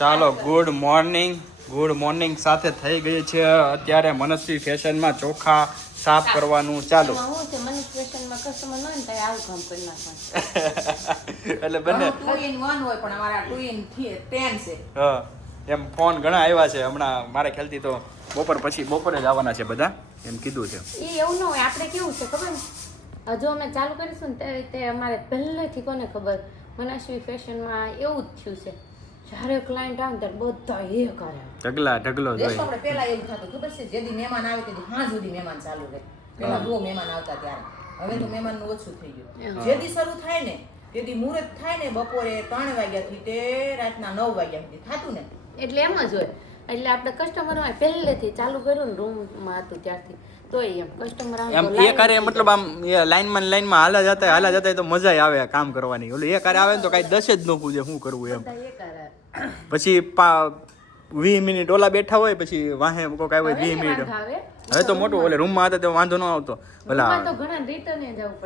ચાલો good morning good morning સાથે થઈ ગઈ છે. અત્યારે મનસ્વી ફેશનમાં ચોખા સાફ કરવાનું ચાલુ. એટલે બંને એમ ફોન ઘણા આવ્યા છે. હમણાં મારે ખ્યાલથી તો બપોર પછી બપોરે જ આવવાના છે બધા. એમ કીધું છે. એ એવું ન હોય આપણે કેવું છે ખબર હજુ અમે ચાલુ કરીશું ને તે તે અમારે પહેલેથી કોને ખબર? મનસ્વી ફેશનમાં એવું જ થયું છે. જ્યારે ક્લાયન્ટ આવે ત્યારે બધા એ કરે ઢગલા ઢગલો જોઈએ આપણે પહેલા એવું થતું ખબર છે? જેદી મહેમાન આવે તેથી હા સુધી મહેમાન ચાલુ રહે. પહેલા બહુ મહેમાન આવતા ત્યારે. હવે તો મહેમાનનું ઓછું થઈ ગયું. જેદી શરૂ થાય ને તેથી મુહૂર્ત થાય ને બપોરે ત્રણ વાગ્યાથી તે રાતના નવ વાગ્યા સુધી થતું ને. એટલે એમ જ હોય. એટલે આપણે કસ્ટમર હોય પહેલેથી ચાલુ કર્યું ને રૂમમાં હતું ત્યારથી. તોય એમ કસ્ટમર આવે એ કારે મતલબ આમ એ લાઈનમાં લાઈનમાં હાલા જતા હાલા જતા તો મજા આવે કામ કરવાની. ઓલું એ કારે આવે ને તો કાંઈ દસ જ ન પૂછે શું કરવું એમ? પછી પા વીસ મિનિટ ઓલા બેઠા હોય પછી વાહે કોઈક આવ્યો વીસ મિનિટ. હવે તો મોટું ઓલે રૂમમાં હતા તો વાંધો ન આવતો. ભલા.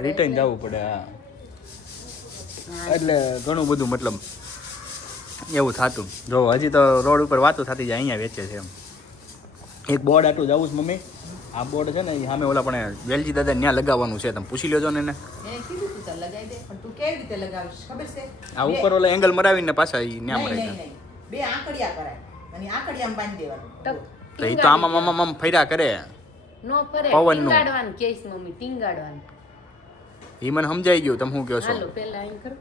રિટર્ન જવું પડે હા. એટલે ઘણું બધું મતલબ એવું થતું. જો હજી તો રોડ ઉપર વાતો થતી જાય અહીંયા વેચે છે એમ. એક બોર્ડ આટલું જવું છે મમ્મી. આ બોર્ડ છે ને સામે ઓલા પણ વેલજી દાદા ત્યાં લગાવવાનું છે તમે પૂછી લેજો ને એને. તું લગાવી દે. પણ તું કેવી રીતે લગાવીશ? ખબર છે? આ ઉપર ઓલા એંગલ મરાવીને પાછા એ ન્યા નહીં મળે નહીં નહીં. બે આંકડિયા કરાય. અને આંકડિયામાં બાંધી તો દેવાનું તો ઈ તો આમાં આમાં આમ ફર્યા કરે. નો ફરે. ટીંગાડવાનું કેસ મમ્મી ટીંગાડવાનું. એ મને સમજાઈ ગયું તમે શું કહો છો? હાલો પહેલા અહીં કરો.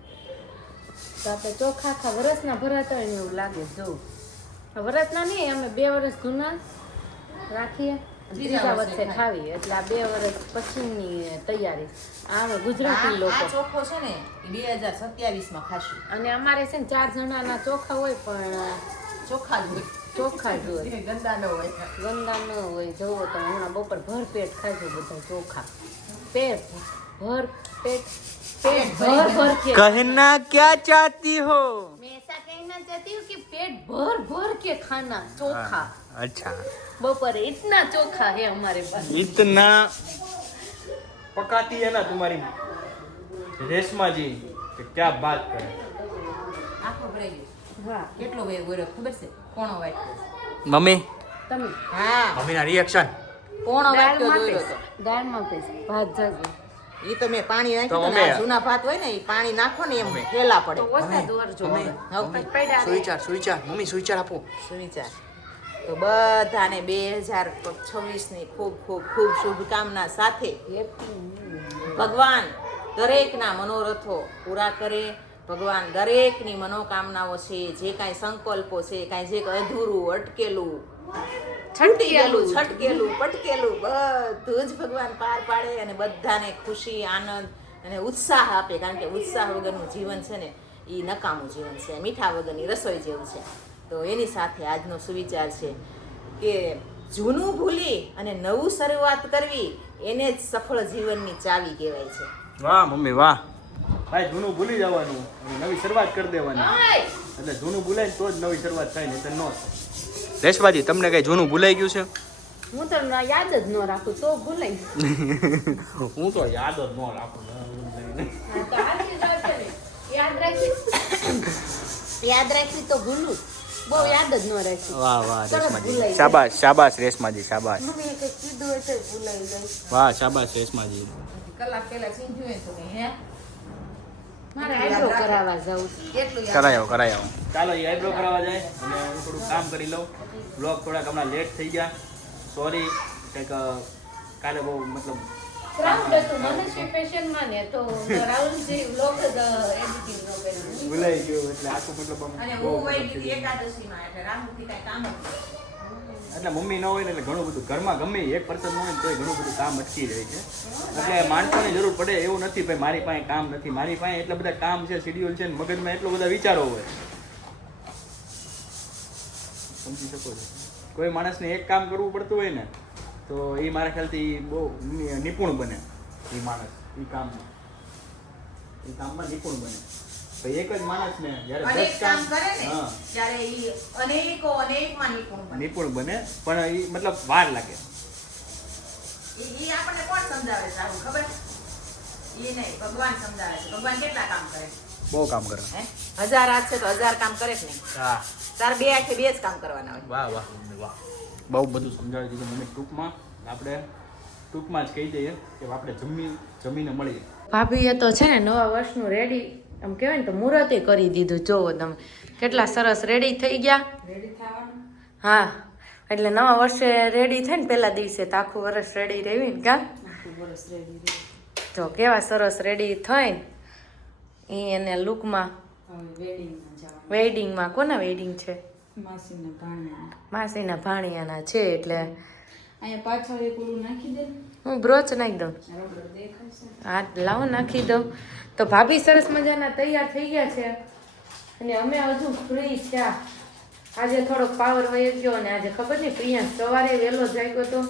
તો આપણે ચોખા આખા વરસના ભરાતા હોય ને એવું લાગે જો. વરસના નહીં અમે બે વર્ષ જૂના રાખીએ. ત્રીજા ત્રીજા વર્ષે વર્ષે ખાવી એટલે આ બે વર્ષ પછીની તૈયારી આ અમે ગુજરાતી આ- આ લોકો ચોખ્ખો છે ને એ બે હજાર સત્યાવીસ માં ખાશું અને અમારે છે ને ચાર જણાના ચોખા હોય પણ ચોખ્ખા જ હોય ચોખા જ હોય ગંદા ન હોય ગંદા ન હોય જોવો તો હમણાં બપોર ભર પેટ ખાજો બધા ચોખા પેટ ભર પેટ પેટ ભર ભર કે कहना क्या चाहती हो मैं ऐसा कहना चाहती हूँ कि पेट भर भर के खाना चोखा અચ્છા. બપોરે ઇતના ચોખા હે અમારે પાસે. ઇતના પકાતી હે ના તમારી રેશમાજી કે ક્યાં બાત કરે? આખું ભરાઈ વાહ. કેટલો વેર ગોર્યો ખબર છે? કોણો વાટ મમ્મી? તમે? હા. મમ્મી ના રિએક્શન કોણો વાટ્યો દોર્યો તો. દાળમાં પેસ ભાત જાજો. ઈ તો પાણી નાખ્યું ને જૂના ભાત હોય ને ઈ પાણી નાખો ને એમ હેલા પડે. ઓછા દોરજો હવે પડ્યા સુવિચાર સુવિચાર. મમ્મી સુવિચાર આપો. સુવિચાર. તો બધાને બે હજાર છવ્વીસની ખૂબ ખૂબ ખૂબ શુભકામના સાથે. ભગવાન દરેકના મનોરથો પૂરા કરે. ભગવાન દરેકની મનોકામનાઓ છે જે કાંઈ સંકલ્પો છે કાંઈ જે અધૂરું અટકેલું છટકી ગયેલું છટકેલું પટકેલું બધું જ ભગવાન પાર પાડે અને બધાને ખુશી આનંદ અને ઉત્સાહ આપે. કારણ કે ઉત્સાહ વગરનું જીવન છે ને એ નકામું જીવન છે મીઠા વગરની રસોઈ જેવું છે. તો એની સાથે આજનો સુવિચાર છે કે જૂનું ભૂલી અને નવું શરૂઆત કરવી એને જ સફળ જીવનની ચાવી કહેવાય છે. વાહ મમ્મી વાહ. ભાઈ જૂનું ભૂલી જવાનું અને નવી શરૂઆત કરી દેવાની. એટલે જૂનું ભૂલાય તો જ નવી શરૂઆત થાય નહીં તો ન થાય. રેશમાજી તમને કઈ જૂનું ભૂલાઈ ગયું છે? હું તો ના- યાદ જ ન રાખું તો ભૂલાઈ હું તો યાદ જ ન રાખું ને. યાદ રાખી? યાદ રાખી તો ભૂલું. બહુ યાદ જ ન રાખી વાહ વાહ રેશમાજી. શાબાશ શાબાશ રેશમાજી શાબાશ. કીધું હોય તો ભૂલાઈ જાય વાહ શાબાશ રેશમાજી. કલાક પહેલા તો હે? મારે આઈબ્રો કરાવવા યાદ કરાયો કરાયો. ચાલો એ આઈબ્રો કરાવવા જાય. અને હું થોડું કામ કરી લઉં. બ્લોગ થોડાક હમણાં લેટ થઈ ગયા. સોરી કંઈક કાલે બહુ મતલબ ક્રાઉડ હતું. મનસ્વી ફેશનમાં ને તો રાહુલજી વ્લોગ જ એડિટિંગ નો કર્યું. ભૂલાઈ ગયું એટલે આખું મતલબ અને હું વહી ગઈ એકાદશીમાં એટલે રામુથી કાંઈ કામ એટલે મમ્મી ન હોય ને એટલે ઘણું બધું ઘરમાં ગમે એ એક પર્સન હોય ને તોય ઘણું બધું કામ અટકી જાય છે. એટલે માણસોની જરૂર પડે એવું નથી ભાઈ મારી પાસે કામ નથી. મારી પાસે એટલા બધા કામ છે શેડ્યુલ છે ને મગજમાં એટલો બધા વિચારો હોય. સમજી શકો છો? કોઈ માણસને એક કામ કરવું પડતું હોય ને તો એ મારા ખ્યાલથી બહુ નિપુણ બને. એ માણસ એ કામમાં. એ કામમાં નિપુણ બને. તો એક જ માણસને જ્યારે અનેક દસ કામ કરે ને ત્યારે એ અનેકો અનેકમાં નિપુણ બને. નિપુણ બને પણ એ મતલબ વાર લાગે. એ એ આપણને કોણ સમજાવે છે આવું ખબર? ઈ નહીં ભગવાન સમજાવે છે. ભગવાન કેટલા કામ કરે? બહુ કામ કરે. હે? હજાર હાથ છે તો હજાર કામ કરે જ નહીં. હા. તાર બે આખે બે જ કામ કરવાના હોય. વાહ વાહ વાહ. બહુ બધું સમજાવી દીધું મમ્મી ટૂંકમાં. આપણે ટૂંકમાં જ કહી દઈએ કે આપણે જમી જમીને મળીએ. ભાભીએ તો છે ને નવા વર્ષનું રેડી આમ કહેવાય ને તો મુહૂર્તે કરી દીધું. જોવો તમે કેટલા સરસ રેડી થઈ ગયા. રેડી થવાનું? હા એટલે નવા વર્ષે રેડી થાય ને પહેલા દિવસે તો આખું વર્ષ રેડી રહેવી ને કા? જો કેવા સરસ રેડી થઈ એ એને લુકમાં વેડિંગમાં કોના વેડિંગ છે? માસીને ભાણિયાને. માસીના ભાણિયાના છે એટલે અહીંયા પાછળ એક ઓલું નાખી દે. હું બ્રોચ નાખી દઉં. હા લાવો નાખી દઉં. તો ભાભી સરસ મજાના તૈયાર થઈ ગયા છે. અને અમે હજુ ફ્રી થયા. આજે થોડોક પાવર વહી ગયો અને આજે ખબર નહીં પ્રિયા સવારે વહેલો જાગ્યો હતો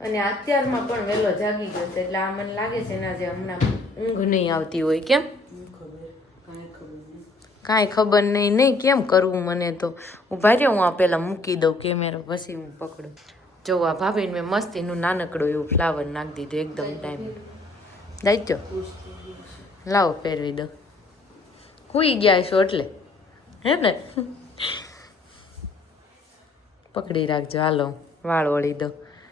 અને અત્યારમાં પણ વહેલો જાગી ગયો છે. એટલે આ મને લાગે છે ને આજે હમણાં ઊંઘ નહીં આવતી હોય કેમ? કાંઈ ખબર નહીં નહીં કેમ કરવું મને તો? ઊભા રહ્યો હું આ પહેલાં મૂકી દઉં કેમેરો પછી હું પકડું. જો આ ભાભીને મેં મસ્તીનું નાનકડું એવું ફ્લાવર નાખી દીધું એકદમ ટાઈમ દાઈજો લાવો પહેરવી દો. હુઈ ગયા છો એટલે હે ને? પકડી રાખજો હાલો વાળ વળી દો.